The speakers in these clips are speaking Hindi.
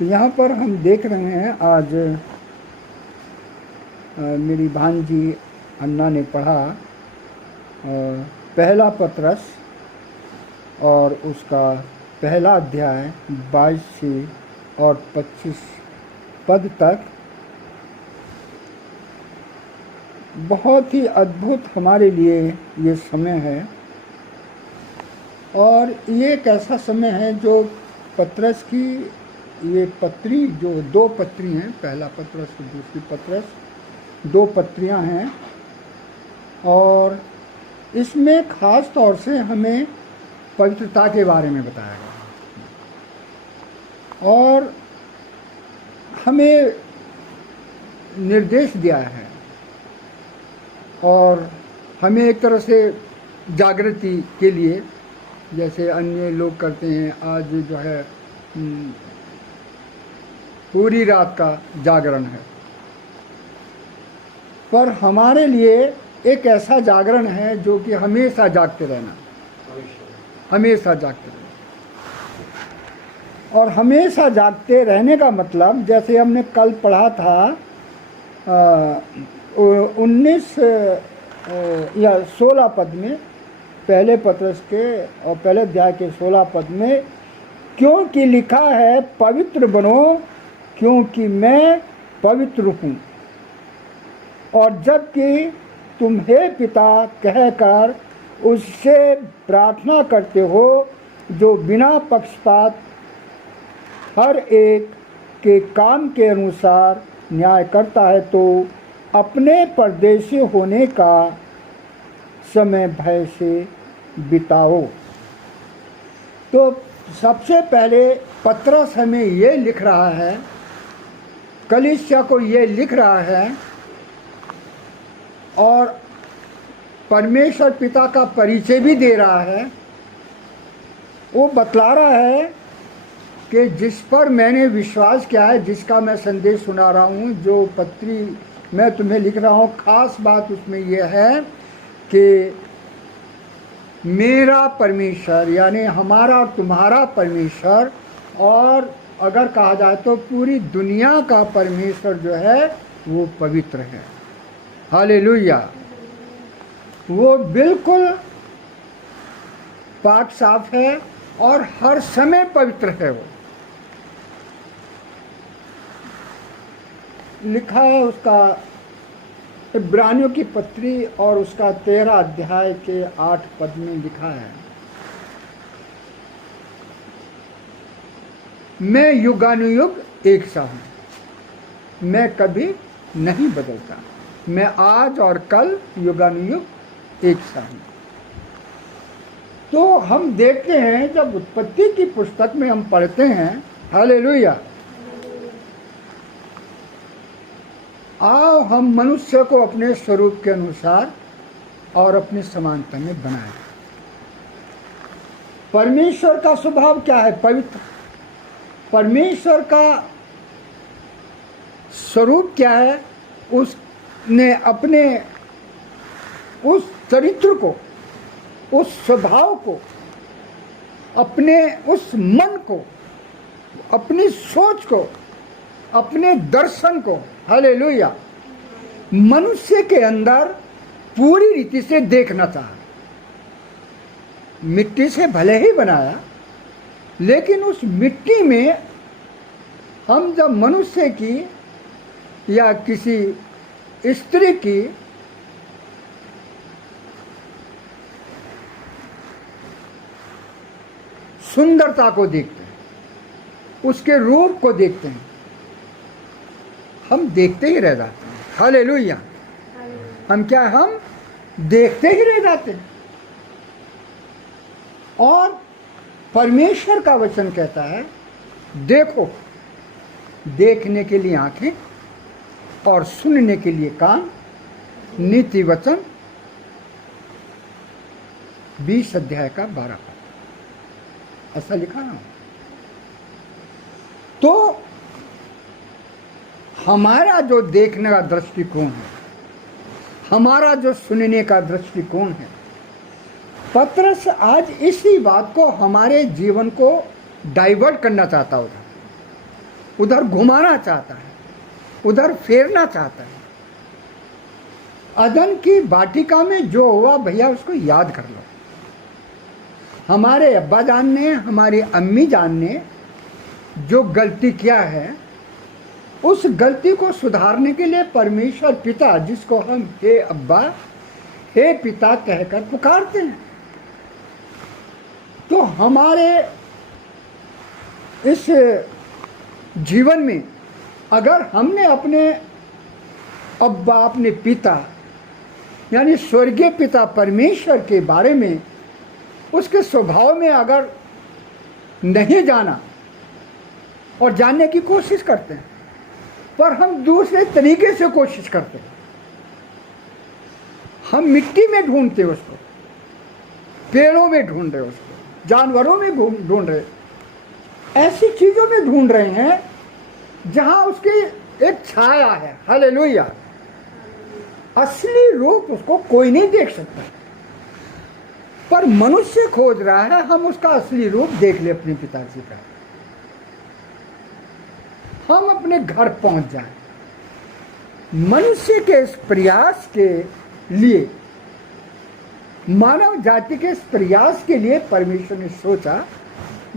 तो यहाँ पर हम देख रहे हैं आज मेरी भांजी अन्ना ने पढ़ा पहला पत्रस और उसका पहला अध्याय 22 से और 25 पद तक। बहुत ही अद्भुत हमारे लिए ये समय है और ये एक ऐसा समय है जो पत्रस की ये पत्री जो दो पत्री हैं, पहला पत्रस और दूसरी पत्रस, दो पत्रियां हैं और इसमें ख़ास तौर से हमें पवित्रता के बारे में बताया गया और हमें निर्देश दिया है और हमें एक तरह से जागृति के लिए, जैसे अन्य लोग करते हैं, आज जो है पूरी रात का जागरण है, पर हमारे लिए एक ऐसा जागरण है जो कि हमेशा जागते रहना, हमेशा जागते रहना। और हमेशा जागते रहने का मतलब, जैसे हमने कल पढ़ा था 19 या 16 पद में, पहले पत्रस के और पहले अध्याय के 16 पद में, क्योंकि लिखा है पवित्र बनो क्योंकि मैं पवित्र हूँ। और जबकि तुम हे पिता कहकर उससे प्रार्थना करते हो जो बिना पक्षपात हर एक के काम के अनुसार न्याय करता है, तो अपने परदेशी होने का समय भय से बिताओ। तो सबसे पहले पत्रस हमें ये लिख रहा है, कलीसिया को ये लिख रहा है और परमेश्वर पिता का परिचय भी दे रहा है। वो बतला रहा है कि जिस पर मैंने विश्वास किया है, जिसका मैं संदेश सुना रहा हूँ, जो पत्री मैं तुम्हें लिख रहा हूँ, खास बात उसमें यह है कि मेरा परमेश्वर यानी हमारा और तुम्हारा परमेश्वर, और अगर कहा जाए तो पूरी दुनिया का परमेश्वर जो है वो पवित्र है। हालेलुया। वो बिल्कुल पाक साफ है और हर समय पवित्र है। वो लिखा है उसका इब्रानियों की पत्री और उसका 13 अध्याय के 8 पद में लिखा है, मैं युगानुयुग एक सा हूँ, मैं कभी नहीं बदलता, मैं आज और कल युगानुयुग एक सा हूँ। तो हम देखते हैं जब उत्पत्ति की पुस्तक में हम पढ़ते हैं, हालेलुया, आओ हम मनुष्य को अपने स्वरूप के अनुसार और अपनी समानता में बनाएं। परमेश्वर का स्वभाव क्या है? पवित्र। परमेश्वर का स्वरूप क्या है? उसने अपने उस चरित्र को, उस स्वभाव को, अपने उस मन को, अपनी सोच को, अपने दर्शन को, हालेलुया, मनुष्य के अंदर पूरी रीति से देखना चाहा। मिट्टी से भले ही बनाया, लेकिन उस मिट्टी में हम जब मनुष्य की या किसी स्त्री की सुंदरता को देखते हैं, उसके रूप को देखते हैं, हम देखते ही रह जाते हैं। हालेलुया। हम क्या, हम देखते ही रह जाते हैं। और परमेश्वर का वचन कहता है, देखो, देखने के लिए आंखें और सुनने के लिए कान, नीति वचन 20 अध्याय का 12 पद, ऐसा लिखा ना। तो हमारा जो देखने का दृष्टिकोण है, हमारा जो सुनने का दृष्टिकोण है, पत्रस आज इसी बात को, हमारे जीवन को डाइवर्ट करना चाहता होगा। उधर घुमाना चाहता है, उधर फेरना चाहता है। अदन की वाटिका में जो हुआ भैया उसको याद कर लो। हमारे अब्बा जान ने, हमारी अम्मी जान ने जो गलती किया है, उस गलती को सुधारने के लिए परमेश्वर पिता, जिसको हम हे अब्बा हे पिता कहकर पुकारते हैं, तो हमारे इस जीवन में अगर हमने अपने अब्बा, अपने पिता यानी स्वर्गीय पिता परमेश्वर के बारे में, उसके स्वभाव में अगर नहीं जाना और जानने की कोशिश करते हैं, पर हम दूसरे तरीके से कोशिश करते हैं। हम मिट्टी में ढूंढते उसको, पेड़ों में ढूंढ रहे उसको, जानवरों में ढूंढ रहे, ऐसी चीजों में ढूंढ रहे हैं जहां उसकी एक छाया है। हालेलुया। असली रूप उसको कोई नहीं देख सकता, पर मनुष्य खोज रहा है हम उसका असली रूप देख ले अपने पिताजी का, हम अपने घर पहुंच जाएं। मनुष्य के इस प्रयास के लिए, मानव जाति के इस प्रयास के लिए परमेश्वर ने सोचा,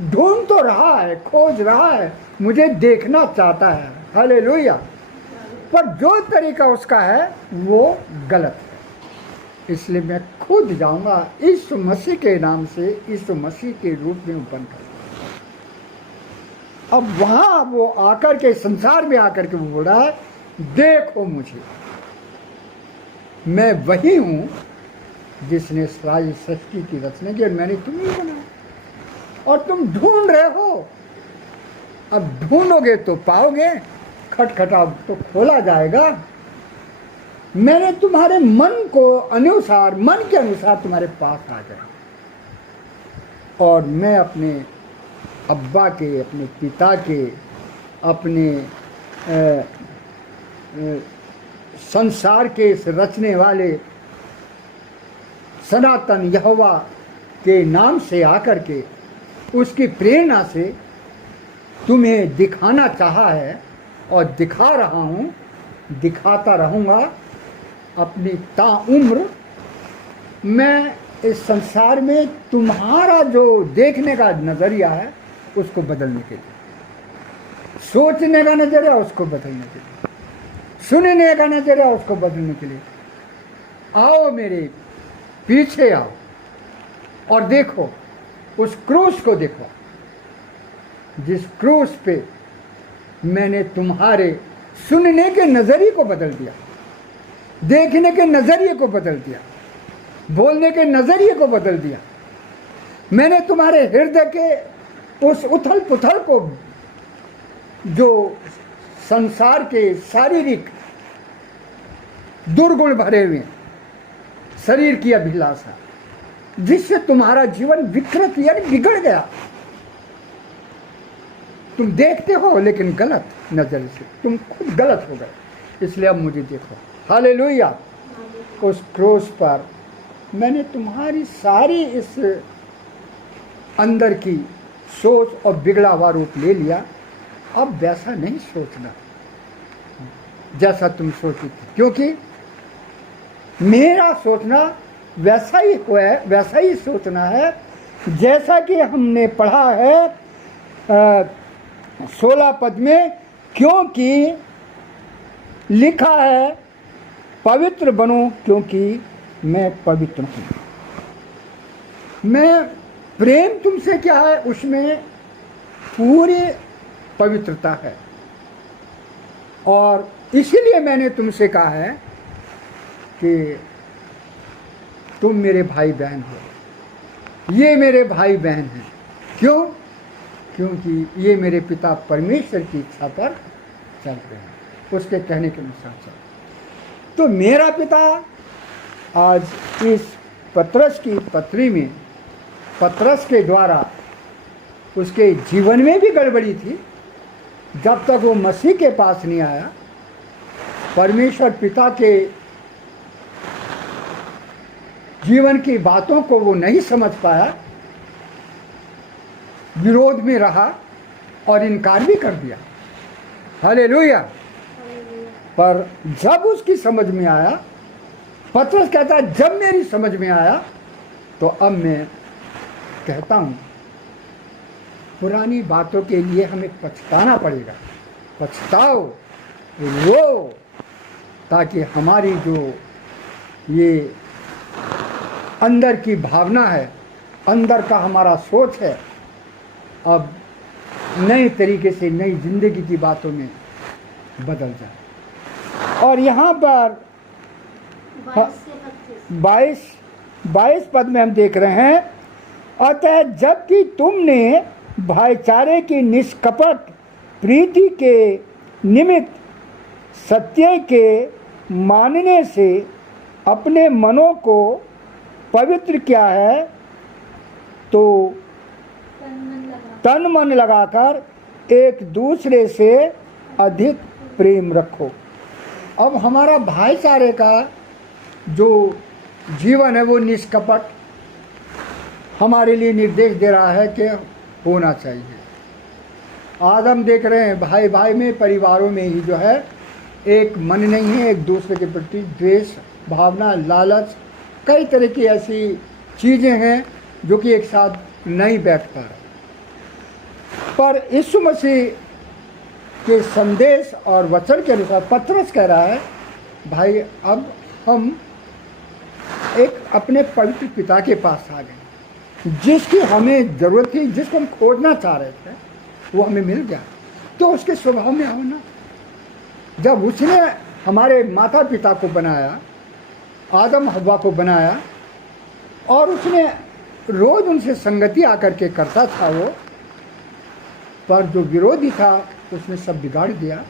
ढूंढ तो रहा है, खोज रहा है, मुझे देखना चाहता है। हालेलुया। पर जो तरीका उसका है वो गलत है, इसलिए मैं खुद जाऊंगा यीशु मसीह के नाम से, यीशु मसीह के रूप में उपन कर। अब वहां वो आकर के, संसार में आकर के वो बोल रहा है, देखो मुझे, मैं वही हूं जिसने सारी सृष्टि की रचना की और मैंने तुम्हें बनाया, और तुम ढूंढ रहे हो। अब ढूंढोगे तो पाओगे, खटखटाओ तो खोला जाएगा। मैंने तुम्हारे मन को अनुसार, मन के अनुसार तुम्हारे पास आ गया, और मैं अपने अब्बा के, अपने पिता के, अपने संसार के इस रचने वाले सनातन यहोवा के नाम से आकर के, उसकी प्रेरणा से तुम्हें दिखाना चाहा है, और दिखा रहा हूं, दिखाता रहूंगा अपनी ताउम्र। मैं इस संसार में तुम्हारा जो देखने का नजरिया है उसको बदलने के लिए, सोचने का नजरिया उसको बदलने के लिए, सुनने का नजरिया उसको बदलने के लिए, आओ मेरे पीछे आओ और देखो उस क्रूस को, देखो जिस क्रूस पे मैंने तुम्हारे सुनने के नजरिए को बदल दिया, देखने के नजरिए को बदल दिया, बोलने के नजरिए को बदल दिया। मैंने तुम्हारे हृदय के उस उथल पुथल को, जो संसार के शारीरिक दुर्गुण भरे हुए शरीर की अभिलाषा, जिससे तुम्हारा जीवन विकृत यानी बिगड़ गया, तुम देखते हो लेकिन गलत नजर से, तुम खुद गलत हो गए, इसलिए अब मुझे देखो। हालेलुया। उस क्रूस पर मैंने तुम्हारी सारी इस अंदर की सोच और बिगड़ा हुआ रूप ले लिया। अब वैसा नहीं सोचना जैसा तुम सोची थी, क्योंकि मेरा सोचना वैसा ही है, वैसा ही सोचना है जैसा कि हमने पढ़ा है 16 पद में, क्योंकि लिखा है पवित्र बनो क्योंकि मैं पवित्र हूं। मैं प्रेम तुमसे क्या है, उसमें पूरी पवित्रता है, और इसीलिए मैंने तुमसे कहा है कि तुम मेरे भाई बहन हो, ये मेरे भाई बहन हैं। क्यों? क्योंकि ये मेरे पिता परमेश्वर की इच्छा पर चलते हैं, उसके कहने के अनुसार चलते। तो मेरा पिता आज इस पतरस की पत्री में, पतरस के द्वारा उसके जीवन में भी गड़बड़ी थी, जब तक वो मसीह के पास नहीं आया, परमेश्वर पिता के जीवन की बातों को वो नहीं समझ पाया, विरोध में रहा और इनकार भी कर दिया। हालेलुया। पर जब उसकी समझ में आया, पतरस कहता है जब मेरी समझ में आया तो अब मैं कहता हूं पुरानी बातों के लिए हमें पछताना पड़ेगा। पछताओ, रो, ताकि हमारी जो ये अंदर की भावना है, अंदर का हमारा सोच है, अब नए तरीके से नई जिंदगी की बातों में बदल जाए। और यहाँ पर 22 पद में हम देख रहे हैं, अतः जबकि तुमने भाईचारे की निष्कपट प्रीति के निमित्त सत्य के मानने से अपने मनों को पवित्र किया है, तो तन मन लगाकर एक दूसरे से अधिक प्रेम रखो। अब हमारा भाईचारे का जो जीवन है वो निष्कपट हमारे लिए निर्देश दे रहा है कि होना चाहिए। आज हम देख रहे हैं भाई भाई में, परिवारों में ही जो है एक मन नहीं है, एक दूसरे के प्रति द्वेष भावना, लालच, कई तरह की ऐसी चीज़ें हैं जो कि एक साथ नहीं बैठ पा रहे। पर यीशु मसीह के संदेश और वचन के अनुसार पतरस कह रहा है, भाई अब हम एक अपने पवित्र पिता के पास आ गए, जिसकी हमें ज़रूरत थी, जिसको हम खोजना चाह रहे थे, वो हमें मिल गया। तो उसके स्वभाव में आओ ना। जब उसने हमारे माता पिता को बनाया, आदम हव्वा को बनाया, और उसने रोज़ उनसे संगति आकर के करता था वो, पर जो विरोधी था उसने सब बिगाड़ दिया।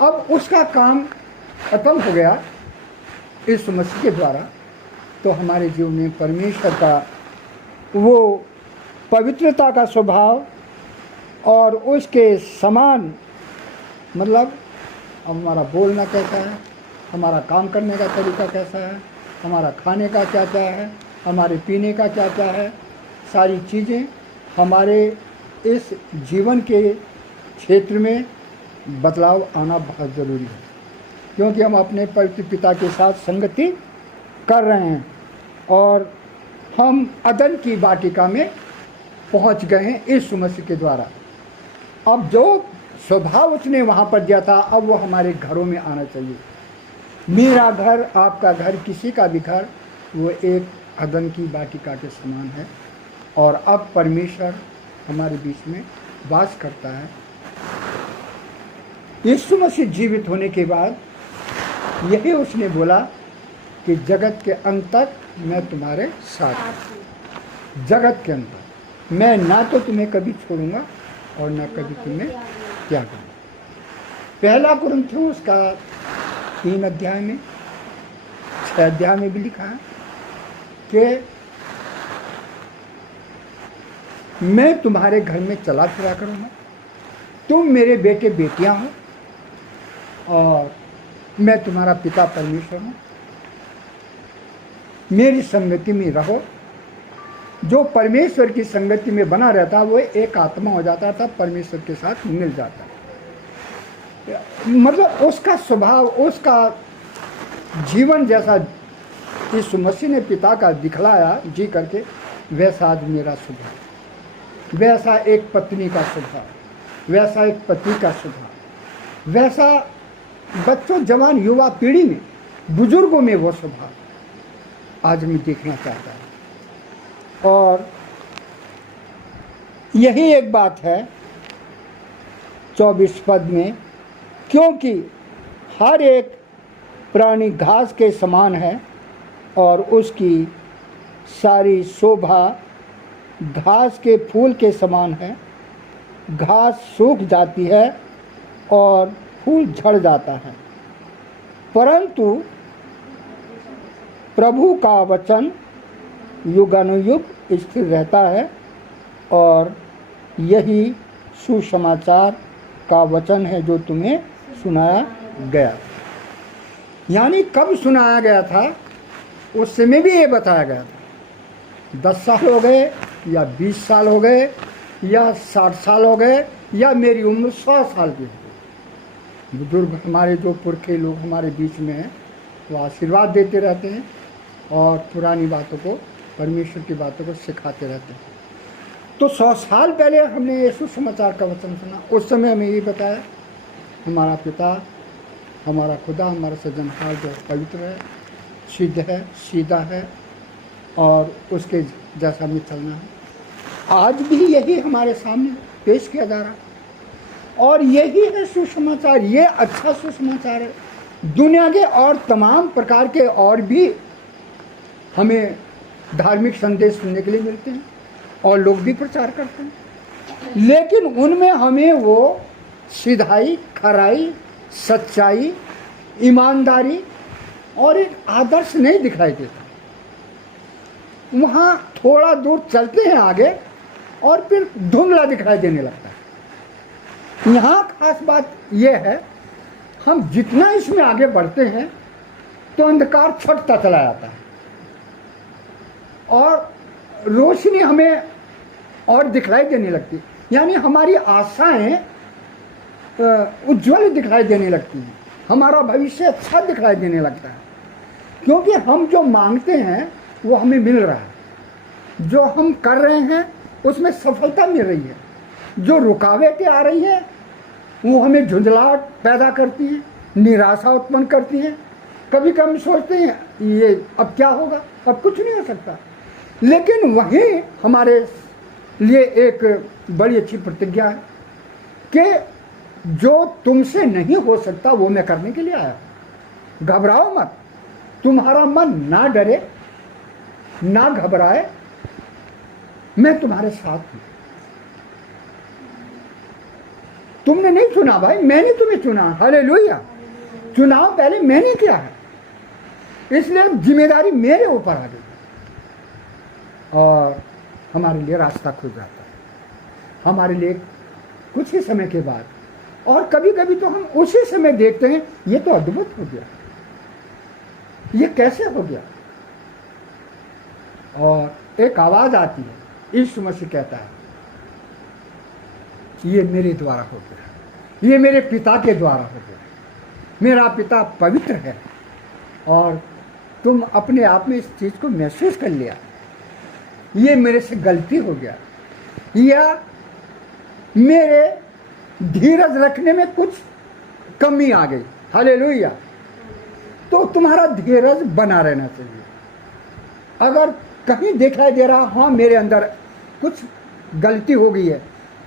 अब उसका काम खत्म हो गया इस मसीह के द्वारा। तो हमारे जीवन में परमेश्वर का वो पवित्रता का स्वभाव और उसके समान, मतलब हमारा बोलना कैसा है, हमारा काम करने का तरीका कैसा है, हमारा खाने का क्या क्या है, हमारे पीने का क्या क्या है, सारी चीज़ें हमारे इस जीवन के क्षेत्र में बदलाव आना बहुत ज़रूरी है, क्योंकि हम अपने पवित्र पिता के साथ संगति कर रहे हैं और हम अदन की वाटिका में पहुंच गए हैं यीशु मसीह के द्वारा। अब जो स्वभाव उसने वहाँ पर दिया था, अब वो हमारे घरों में आना चाहिए। मेरा घर, आपका घर, किसी का भी घर, वो एक अदन की वाटिका के समान है। और अब परमेश्वर हमारे बीच में वास करता है। यीशु मसीह जीवित होने के बाद यही उसने बोला कि जगत के अंत तक मैं तुम्हारे साथ हूँ। जगत के अंत तक मैं ना तो तुम्हें कभी छोड़ूंगा और ना कभी तुम्हें त्यागूंगा। पहला कुरिन्थियों का 3 अध्याय में, 6 अध्याय में भी लिखा है कि मैं तुम्हारे घर में चला फिरा करूँगा, तुम मेरे बेटे बेटियां हो और मैं तुम्हारा पिता परमेश्वर हूँ। मेरी संगति में रहो। जो परमेश्वर की संगति में बना रहता वो एक आत्मा हो जाता था, परमेश्वर के साथ मिल जाता। मतलब उसका स्वभाव, उसका जीवन जैसा यीशु मसीह ने पिता का दिखलाया जी करके, वैसा आज मेरा स्वभाव, वैसा एक पत्नी का स्वभाव, वैसा एक पति का स्वभाव, वैसा बच्चों, जवान, युवा पीढ़ी में, बुजुर्गों में वो स्वभाव आज मैं देखना चाहता हूँ। और यही एक बात है 24 पद में, क्योंकि हर एक प्राणी घास के समान है और उसकी सारी शोभा घास के फूल के समान है। घास सूख जाती है और फूल झड़ जाता है, परंतु प्रभु का वचन युगानुयुग स्थिर रहता है। और यही सुसमाचार का वचन है जो तुम्हें सुनाया गया। यानी कब सुनाया गया था, उस समय भी ये बताया गया था। 10 साल हो गए या 20 साल हो गए या 60 साल हो गए या मेरी उम्र 100 साल की हो, बुजुर्ग हमारे जो पुरखे लोग हमारे बीच में हैं वो आशीर्वाद देते रहते हैं और पुरानी बातों को, परमेश्वर की बातों को सिखाते रहते हैं। तो 100 साल पहले हमने यीशु समाचार का वचन सुना। उस समय हमें ये बताया हमारा पिता, हमारा खुदा, हमारा सृजनहार जो पवित्र है, सिद्ध है, सीधा है और उसके जैसा हमें चलना है। आज भी यही हमारे सामने पेश किया जा रहा है और यही है सुसमाचार। ये अच्छा सुसमाचार है। दुनिया के और तमाम प्रकार के और भी हमें धार्मिक संदेश सुनने के लिए मिलते हैं और लोग भी प्रचार करते हैं, लेकिन उनमें हमें वो सिधाई, खराई, सच्चाई, ईमानदारी और एक आदर्श नहीं दिखाई देता। वहाँ थोड़ा दूर चलते हैं आगे और फिर धुंधला दिखाई देने लगता है। यहाँ खास बात यह है, हम जितना इसमें आगे बढ़ते हैं तो अंधकार छटता चला जाता है और रोशनी हमें और दिखलाई देने लगती है। यानी हमारी आशाएं उज्ज्वल दिखलाई देने लगती हैं, हमारा भविष्य अच्छा दिखलाई देने लगता है, क्योंकि हम जो मांगते हैं वो हमें मिल रहा है, जो हम कर रहे हैं उसमें सफलता मिल रही है। जो रुकावटें आ रही हैं वो हमें झुंझलाहट पैदा करती हैं, निराशा उत्पन्न करती हैं। कभी कभी सोचते हैं ये अब क्या होगा, अब कुछ नहीं हो सकता, लेकिन वहीं हमारे लिए एक बड़ी अच्छी प्रतिज्ञा है कि जो तुमसे नहीं हो सकता वो मैं करने के लिए आया। घबराओ मत, तुम्हारा मन ना डरे ना घबराए, मैं तुम्हारे साथ हूं। तुमने नहीं चुना भाई, मैंने तुम्हें चुना। हालेलुया। चुनाव पहले मैंने किया है, इसलिए जिम्मेदारी मेरे ऊपर आ गई और हमारे लिए रास्ता खुल जाता है, हमारे लिए कुछ ही समय के बाद। और कभी कभी तो हम उसी समय देखते हैं ये तो अद्भुत हो गया, ये कैसे हो गया। और एक आवाज आती है, यीशु मसीह कहता है ये मेरे द्वारा हो गया, ये मेरे पिता के द्वारा हो गया। मेरा पिता पवित्र है और तुम अपने आप में इस चीज को महसूस कर लिया, ये मेरे से गलती हो गया या मेरे धीरज रखने में कुछ कमी आ गई। हालेलुया। तो तुम्हारा धीरज बना रहना चाहिए। अगर कहीं दिखाई दे रहा हाँ मेरे अंदर कुछ गलती हो गई है,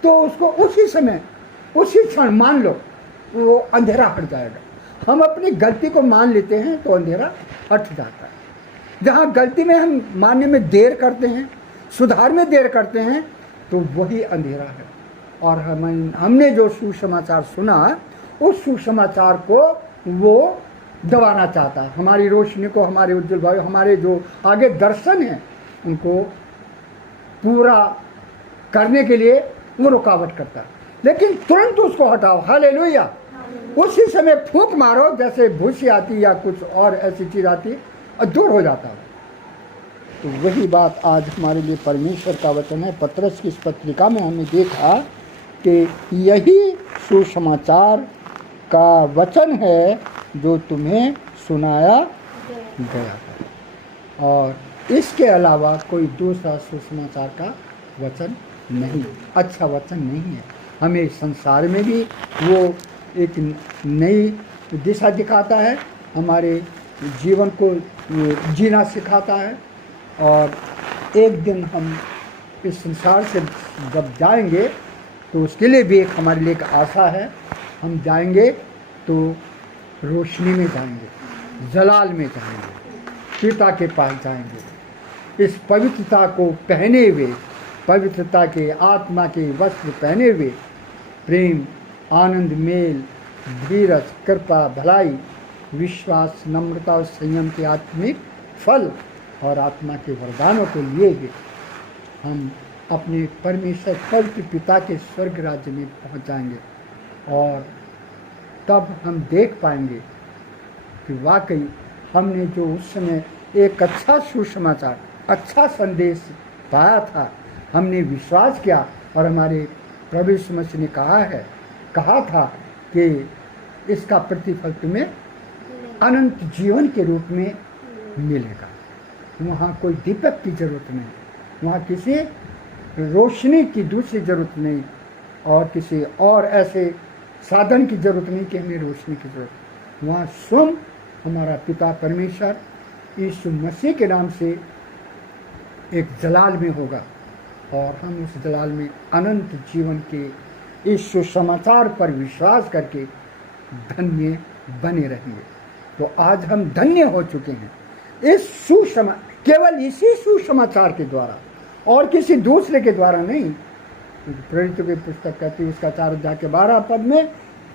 तो उसको उसी समय उसी क्षण मान लो, वो अंधेरा हट जाएगा। हम अपनी गलती को मान लेते हैं तो अंधेरा हट जाता है। जहाँ गलती में हम मानने में देर करते हैं, सुधार में देर करते हैं, तो वही अंधेरा है। और हमने जो सुसमाचार सुना, उस सुसमाचार को वो दबाना चाहता है। हमारी रोशनी को, हमारे उज्जवल भाई, हमारे जो आगे दर्शन हैं उनको पूरा करने के लिए वो रुकावट करता है, लेकिन तुरंत उसको हटाओ। हालेलुया। उसी समय फूंक मारो, जैसे भूसी आती या कुछ और ऐसी चीज आती और दूर हो जाता है। तो वही बात आज हमारे लिए परमेश्वर का वचन है। पतरस की इस पत्रिका में हमने देखा कि यही सुसमाचार का वचन है जो तुम्हें सुनाया गया है, और इसके अलावा कोई दूसरा सुसमाचार का वचन नहीं, अच्छा वचन नहीं है। हमें संसार में भी वो एक नई दिशा दिखाता है, हमारे जीवन को जीना सिखाता है। और एक दिन हम इस संसार से जब जाएंगे तो उसके लिए भी एक हमारे लिए एक आशा है। हम जाएंगे तो रोशनी में जाएंगे, जलाल में जाएंगे, पिता के पास जाएंगे। इस पवित्रता को पहने हुए, पवित्रता के आत्मा के वस्त्र पहने हुए, प्रेम, आनंद, मेल, धीरज, कृपा, भलाई, विश्वास, नम्रता और संयम के आत्मिक फल और आत्मा के वरदानों को लिए हुए हम अपने परमेश्वर पवित्र पिता के स्वर्ग राज्य में पहुंच जाएंगे। और तब हम देख पाएंगे कि वाकई हमने जो उस समय एक अच्छा सुसमाचार, अच्छा संदेश पाया था, हमने विश्वास किया और हमारे प्रभु यीशु मसीह ने कहा था कि इसका प्रतिफल तुम्हें अनंत जीवन के रूप में मिलेगा। वहाँ कोई दीपक की जरूरत नहीं, वहाँ किसी रोशनी की दूसरी जरूरत नहीं, और किसी और ऐसे साधन की जरूरत नहीं कि हमें रोशनी की जरूरत। वहाँ स्वयं हमारा पिता परमेश्वर यीशु मसीह के नाम से एक जलाल में होगा, और हम उस जलाल में अनंत जीवन के इस सुसमाचार पर विश्वास करके धन्य बने रहेंगे। तो आज हम धन्य हो चुके हैं इस केवल इसी सुसमाचार के द्वारा, और किसी दूसरे के द्वारा नहीं। प्रेरितों की पुस्तक कहती है उसका 4 अध्याय के 12 पद में,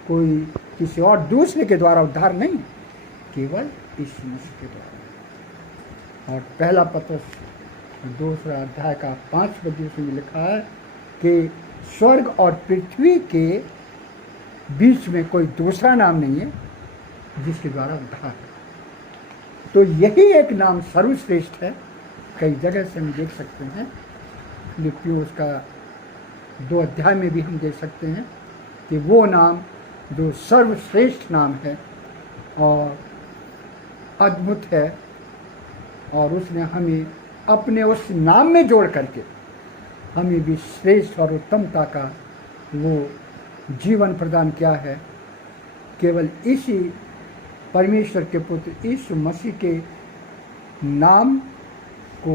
कोई किसी और दूसरे के द्वारा उद्धार नहीं, केवल यीशु मसीह के द्वारा। और पहला पत्रस 2 अध्याय का 5 पद में लिखा है कि स्वर्ग और पृथ्वी के बीच में कोई दूसरा नाम नहीं है जिसके द्वारा उद्धार है। तो यही एक नाम सर्वश्रेष्ठ है। कई जगह से हम देख सकते हैं, फिलिप्पियों उसका 2 अध्याय में भी हम देख सकते हैं कि वो नाम जो सर्वश्रेष्ठ नाम है और अद्भुत है, और उसने हमें अपने उस नाम में जोड़ करके हमें भी श्रेष्ठ और उत्तमता का वो जीवन प्रदान किया है। केवल इसी परमेश्वर के पुत्र यीशु मसीह के नाम को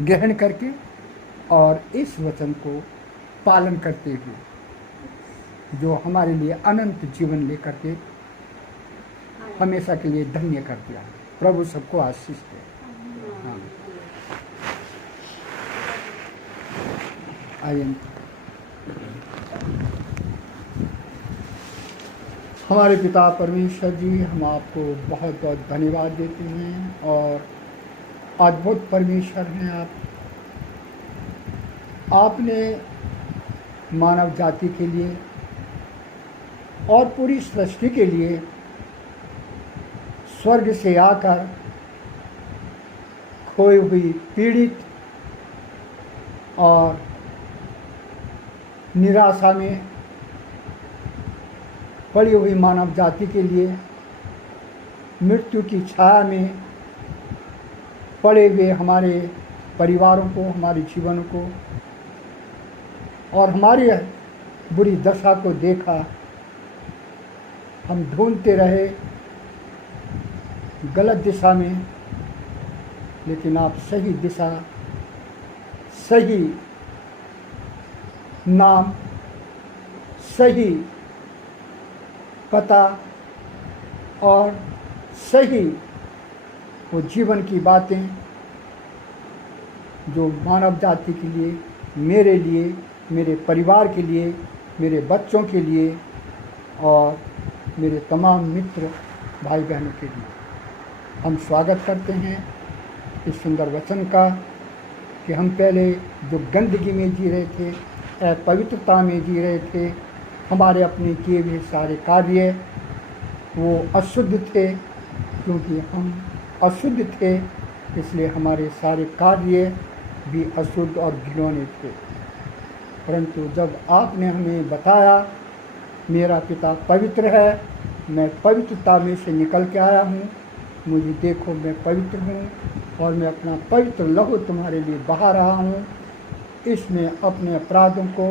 ग्रहण करके और इस वचन को पालन करते हुए जो हमारे लिए अनंत जीवन लेकर के हमेशा के लिए धन्य कर दिया। प्रभु सबको आशीष दे। हाँ, आइए। हमारे पिता परमेश्वर जी, हम आपको बहुत बहुत धन्यवाद देते हैं, और अद्भुत परमेश्वर हैं आप। आपने मानव जाति के लिए और पूरी सृष्टि के लिए स्वर्ग से आकर खोई हुई, पीड़ित और निराशा में पड़ी हुई मानव जाति के लिए, मृत्यु की छाया में पड़े हुए हमारे परिवारों को, हमारे जीवन को और हमारी बुरी दशा को देखा। हम ढूंढते रहे गलत दिशा में, लेकिन आप सही दिशा, सही नाम, सही पता और सही वो जीवन की बातें जो मानव जाति के लिए, मेरे लिए, मेरे परिवार के लिए, मेरे बच्चों के लिए और मेरे तमाम मित्र भाई बहनों के लिए, हम स्वागत करते हैं इस सुंदर वचन का कि हम पहले जो गंदगी में जी रहे थे, अपवित्रता में जी रहे थे, हमारे अपने किए हुए सारे कार्य वो अशुद्ध थे, क्योंकि हम अशुद्ध थे इसलिए हमारे सारे कार्य भी अशुद्ध और घिनौने थे। परंतु जब आपने हमें बताया मेरा पिता पवित्र है, मैं पवित्रता में से निकल के आया हूँ, मुझे देखो मैं पवित्र हूँ और मैं अपना पवित्र लहू तुम्हारे लिए बहा रहा हूँ, इसमें अपने अपराधों को,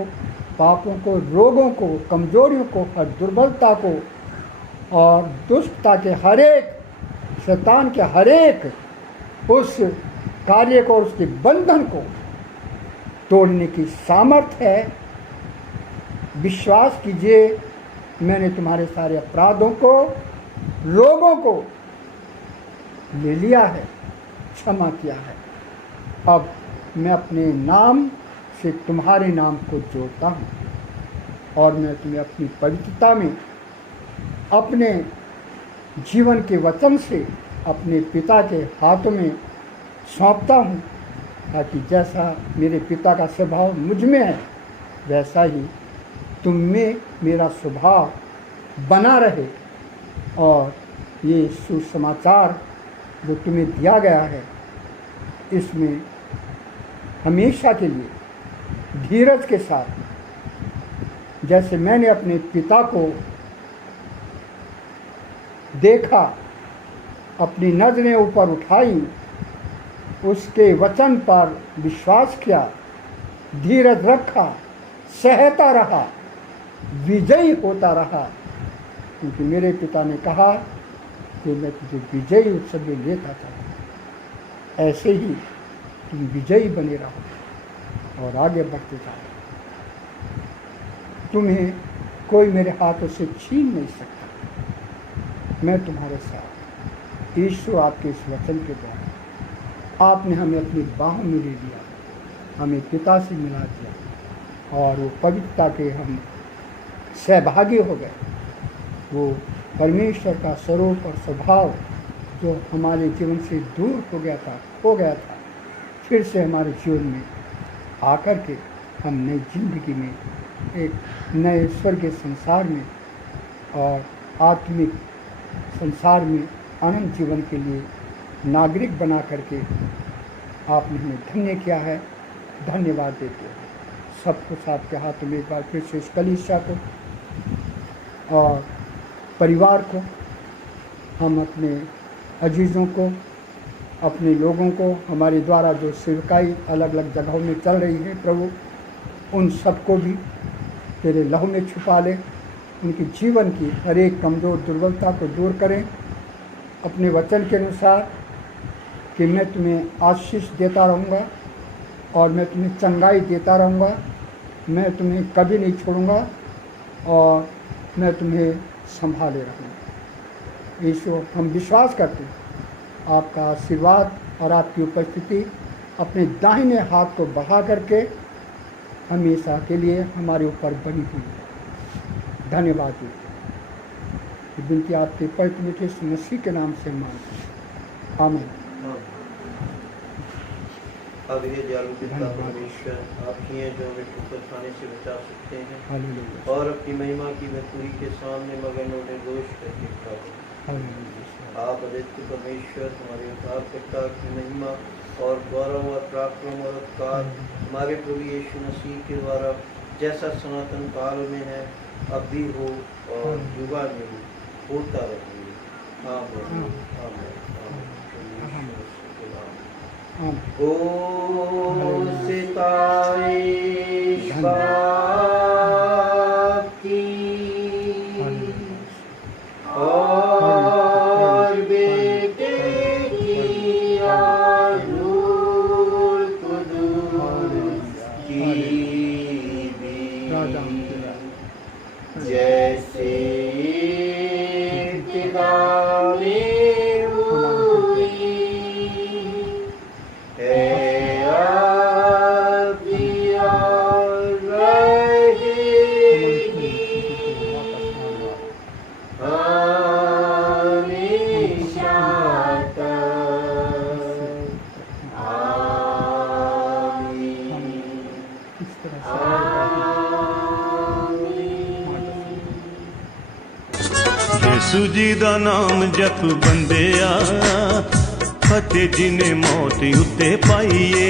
पापों को, रोगों को, कमजोरियों को, हर दुर्बलता को और दुष्टता के हरेक, शैतान के हरेक उस कार्य को और उसके बंधन को तोड़ने की सामर्थ्य है। विश्वास कीजिए, मैंने तुम्हारे सारे अपराधों को, रोगों को ले लिया है, क्षमा किया है। अब मैं अपने नाम से तुम्हारे नाम को जोड़ता हूँ और मैं तुम्हें अपनी पवित्रता में अपने जीवन के वचन से अपने पिता के हाथों में सौंपता हूँ, ताकि जैसा मेरे पिता का स्वभाव मुझ में है वैसा ही तुम में मेरा स्वभाव बना रहे, और ये सुसमाचार जो तुम्हें दिया गया है इसमें हमेशा के लिए धीरज के साथ, जैसे मैंने अपने पिता को देखा, अपनी नजरें ऊपर उठाई, उसके वचन पर विश्वास किया, धीरज रखा, सहता रहा, विजयी होता रहा, क्योंकि मेरे पिता ने कहा कि मैं तुझे विजयी उत्सव में लेता था। ऐसे ही तुम विजयी बने रहो और आगे बढ़ते जाओ। तुम्हें कोई मेरे हाथों से छीन नहीं सकता। मैं तुम्हारे साथ। यीशु आपके इस वचन के द्वारा आपने हमें अपनी बाहों में ले लिया, हमें पिता से मिला दिया और वो पवित्रता के हम सहभागी हो गए। वो परमेश्वर का स्वरूप और स्वभाव जो हमारे जीवन से दूर हो गया था, खो गया था, फिर से हमारे जीवन में आकर के हम नई जिंदगी में, एक नए स्वर्गीय संसार में और आत्मिक संसार में अनंत जीवन के लिए नागरिक बना करके आपने हमें धन्य किया है। धन्यवाद देते हैं। सब कुछ आपके हाथों में एक बार फिर से इस कलीसिया को और परिवार को, हम अपने अजीज़ों को, अपने लोगों को, हमारे द्वारा जो सेवकाई अलग अलग जगहों में चल रही है प्रभु, उन सबको भी तेरे लहू में छुपा ले। उनके जीवन की हर एक कमज़ोर दुर्बलता को दूर करें अपने वचन के अनुसार कि मैं तुम्हें आशीष देता रहूँगा और मैं तुम्हें चंगाई देता रहूँगा, मैं तुम्हें कभी नहीं छोड़ूंगा और मैं तुम्हें संभाले रहूँगा। यीशु, हम विश्वास करते हैं आपका आशीर्वाद और आपकी उपस्थिति अपने दाहिने हाथ को बढ़ा करके हमेशा के लिए हमारे ऊपर बनी हुई है। धन्यवाद देते हैं। विनती आपके पवित्र मीठे मसीह के नाम से मांगते हैं, आमीन। अब ये दयालु पिता परमेश्वर आप ही हैं जो हमें ठोकर खाने से बचा सकते हैं और अपनी महिमा की भरपूरी के सामने मगन और निर्दोष करके खड़ा। आप अद्वितीय परमेश्वर हमारे उद्धारकर्ता की महिमा और गौरव और पराक्रम और उपकार हमारे प्रभु यीशु मसीह के द्वारा जैसा सनातन काल में है अब भी हो और युगानुयुग होता रहे। आमीन आमीन आमीन। ओ सितारे की और बेटे की नूर कुदूस की जैसे इब्तिदा में हुई यीशु जी दा नाम जप बंदिया फतेह जिने मौत उत्ते पाईए।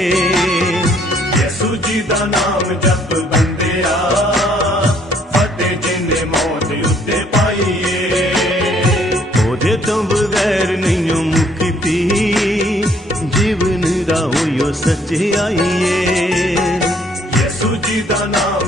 यीशु जी दा नाम जप बंदिया फतेह जिने मौत उत्ते पाईए। ओदे तो बगैर नहीं मुक्ति जीवन दा होयो सच्चाई। यीशु जी दा नाम